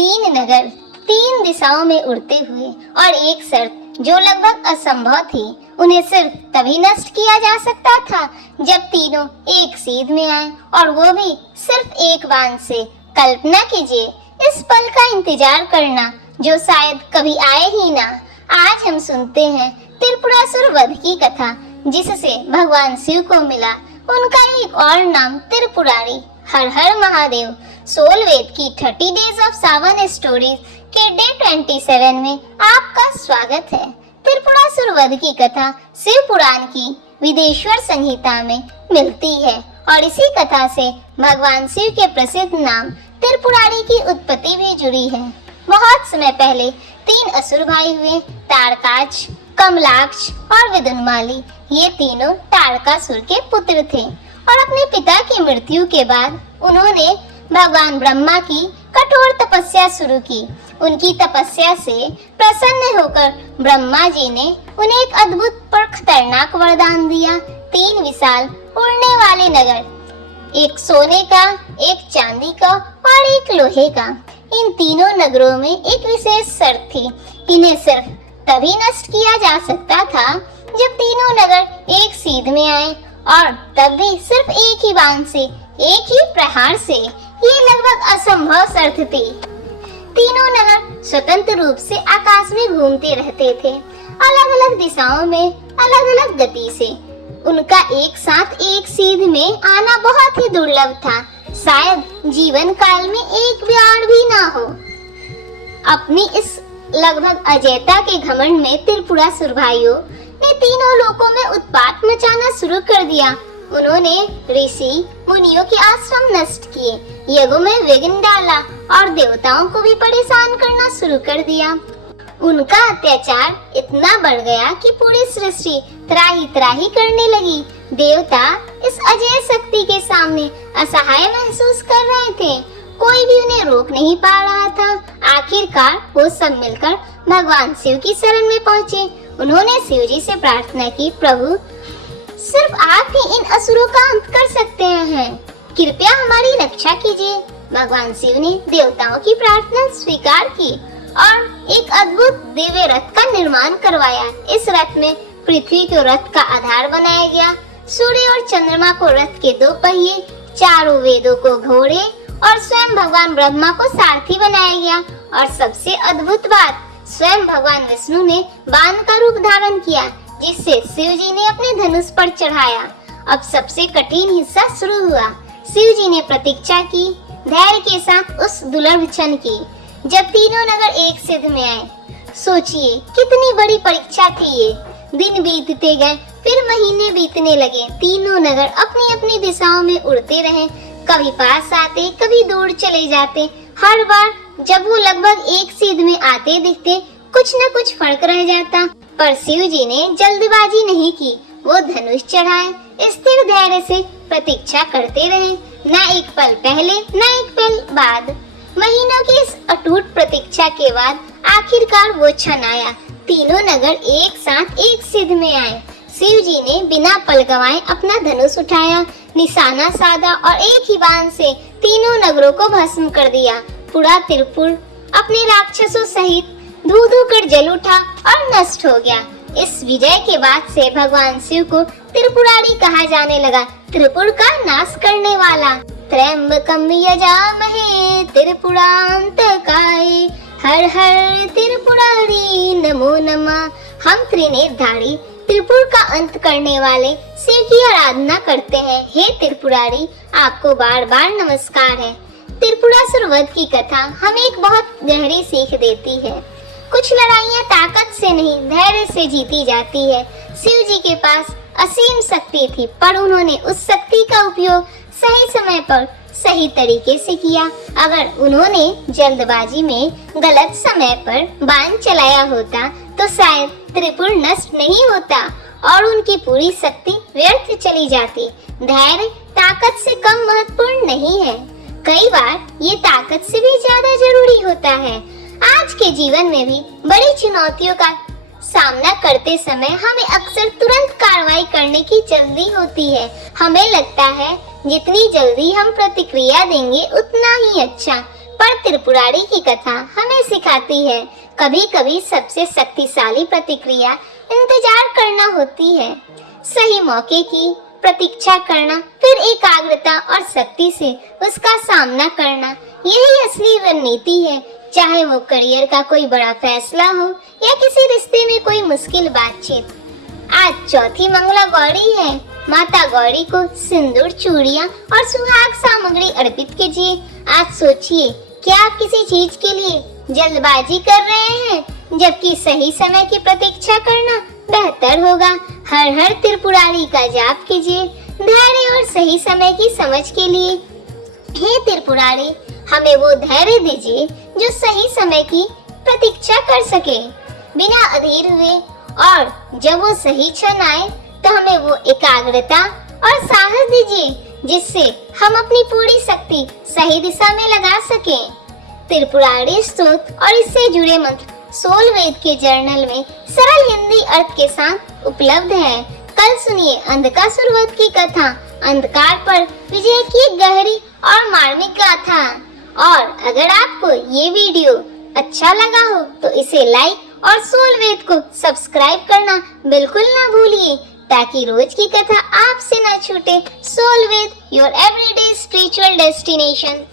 तीन नगर तीन दिशाओं में उड़ते हुए और एक शर्त जो लगभग असंभव थी, उन्हें सिर्फ तभी नष्ट किया जा सकता था जब तीनों एक सीध में आए, और वो भी सिर्फ एक बाण से। कल्पना कीजिए इस पल का इंतजार करना जो शायद कभी आए ही ना। आज हम सुनते हैं त्रिपुरासुर वध की कथा, जिससे भगवान शिव को मिला उनका एक और नाम त्रिपुरारी। हर हर महादेव। सोल वेद की 30 डेज ऑफ सावन स्टोरीज के डे 27 में आपका स्वागत है। त्रिपुरासुर वध की कथा शिव पुराण की विदेश्वर संहिता में मिलती है और इसी कथा से भगवान शिव के प्रसिद्ध नाम त्रिपुरारी की उत्पत्ति भी जुड़ी है। बहुत समय पहले तीन असुर भाई हुए, तारकाक्ष, कमलाक्ष और विदुनमाली। ये तीनों तारकासुर के पुत्र थे और अपने पिता की मृत्यु के बाद उन्होंने भगवान ब्रह्मा की कठोर तपस्या शुरू की। उनकी तपस्या से प्रसन्न होकर ब्रह्मा जी ने उन्हें एक अद्भुत पर खतरनाक वरदान दिया। 3 विशाल उड़ने वाले नगर, एक सोने का, एक चांदी का और एक लोहे का। इन तीनों नगरों में एक विशेष शर्त थी। इन्हें सिर्फ तभी नष्ट किया जा सकता था जब तीनों नगर एक सीध में आए, और तब भी सिर्फ एक ही बाण से, एक ही प्रहार से। ये लगभग असंभव शर्त थी। तीनों नगर स्वतंत्र रूप से आकाश में घूमते रहते थे, अलग अलग दिशाओं में, अलग अलग गति से। उनका एक साथ एक सीध में आना बहुत ही दुर्लभ था, शायद जीवन काल में एक बार भी ना हो। अपनी इस लगभग अजेयता के घमंड में त्रिपुरासुर भाइयों ने तीनों लोकों में उत्पात मचाना शुरू कर दिया। उन्होंने ऋषि मुनियों के आश्रम नष्ट किए, यज्ञों में विघ्न डाला और देवताओं को भी परेशान करना शुरू कर दिया। उनका अत्याचार इतना बढ़ गया कि पूरी सृष्टि त्राही त्राही करने लगी। देवता इस अजय शक्ति के सामने असहाय महसूस कर रहे थे। कोई भी उन्हें रोक नहीं पा रहा था। आखिरकार वो सब मिलकर भगवान शिव की शरण में पहुँचे। उन्होंने शिव जी से प्रार्थना की, प्रभु सिर्फ आप ही इन असुरों का अंत कर सकते हैं, कृपया हमारी रक्षा कीजिए। भगवान शिव ने देवताओं की प्रार्थना स्वीकार की और एक अद्भुत दिव्य रथ का निर्माण करवाया। इस रथ में पृथ्वी को रथ का आधार बनाया गया, सूर्य और चंद्रमा को रथ के 2 पहिए, चारों वेदों को घोड़े और स्वयं भगवान ब्रह्मा को सारथी बनाया गया। और सबसे अद्भुत बात, स्वयं भगवान विष्णु ने बाण का रूप धारण किया, जिससे शिव जी ने अपने धनुष पर चढ़ाया। अब सबसे कठिन हिस्सा शुरू हुआ। शिव जी ने प्रतीक्षा की, धैर्य के साथ उस दुर्लभ क्षण की जब तीनों नगर एक सिद्ध में आए। सोचिए कितनी बड़ी परीक्षा थी ये। दिन बीतते गए, फिर महीने बीतने लगे। तीनों नगर अपनी अपनी दिशाओं में उड़ते रहे, कभी पास आते, कभी दूर चले जाते। हर बार जब वो लगभग एक सीध में आते दिखते, कुछ न कुछ फर्क रह जाता। पर शिव जी ने जल्दबाजी नहीं की। वो धनुष चढ़ाए, स्थिर धैर्य से प्रतीक्षा करते रहे, न एक पल पहले न एक पल बाद। महीनों की इस अटूट प्रतीक्षा के बाद आखिरकार वो क्षण आया। तीनों नगर एक साथ एक सिद्ध में आए। शिव जी ने बिना पल गंवाए अपना धनुष उठाया, निशाना साधा और एक ही बाण से तीनों नगरों को भस्म कर दिया। पूरा त्रिपुर अपने राक्षसों सहित धू धू कर जल उठा और नष्ट हो गया। इस विजय के बाद से भगवान शिव को त्रिपुरारी कहा जाने लगा, त्रिपुर का नाश करने वाला। त्र्यंबकम यजामहे त्रिपुरांतकाय, हर हर त्रिपुरारी नमो नमः। हम त्रिनेत्रधारी त्रिपुर का अंत करने वाले शिव की आराधना करते हैं। हे त्रिपुरारी, आपको बार बार नमस्कार है। त्रिपुरासुर वध की कथा हमें एक बहुत गहरी सीख देती है। कुछ लड़ाइयाँ ताकत से नहीं, धैर्य से जीती जाती है। शिव जी के पास असीम शक्ति थी, पर उन्होंने उस शक्ति का उपयोग सही समय पर सही तरीके से किया। अगर उन्होंने जल्दबाजी में गलत समय पर बाण चलाया होता तो शायद त्रिपुर नष्ट नहीं होता और उनकी पूरी शक्ति व्यर्थ चली जाती। धैर्य ताकत से कम महत्वपूर्ण नहीं है, कई बार ये ताकत से भी ज्यादा जरूरी होता है। आज के जीवन में भी बड़ी चुनौतियों का सामना करते समय हमें अक्सर तुरंत कार्रवाई करने की जल्दी होती है। हमें लगता है जितनी जल्दी हम प्रतिक्रिया देंगे उतना ही अच्छा, पर त्रिपुरारी की कथा हमें सिखाती है कभी कभी सबसे शक्तिशाली प्रतिक्रिया इंतजार करना होती है। सही मौके की प्रतीक्षा करना, फिर एकाग्रता और शक्ति से उसका सामना करना, यही असली रणनीति है। चाहे वो करियर का कोई बड़ा फैसला हो या किसी रिश्ते में कोई मुश्किल बातचीत। आज चौथी मंगला गौरी है। माता गौरी को सिंदूर, चूड़ियाँ और सुहाग सामग्री अर्पित कीजिए। आज सोचिए, क्या आप किसी चीज के लिए जल्दबाजी कर रहे हैं, जबकि सही समय की प्रतीक्षा करना बेहतर होगा। हर हर त्रिपुरारी का जाप कीजिए धैर्य और सही समय की समझ के लिए। हे त्रिपुरारी, हमें वो धैर्य दीजिए जो सही समय की प्रतीक्षा कर सके बिना अधीर हुए, और जब वो सही क्षण आए तो हमें वो एकाग्रता और साहस दीजिए जिससे हम अपनी पूरी शक्ति सही दिशा में लगा सकें। त्रिपुरारी स्तोत्र और इससे जुड़े मंत्र सोल वेद के जर्नल में सरल हिंदी अर्थ के साथ उपलब्ध है। कल सुनिए अंधकासुर वध की कथा, अंधकार पर विजय की गहरी और मार्मिक गाथा। और अगर आपको ये वीडियो अच्छा लगा हो तो इसे लाइक और सोल वेद को सब्सक्राइब करना बिल्कुल ना भूलिए, ताकि रोज की कथा आपसे ना छूटे। Soul Ved, your everyday spiritual destination.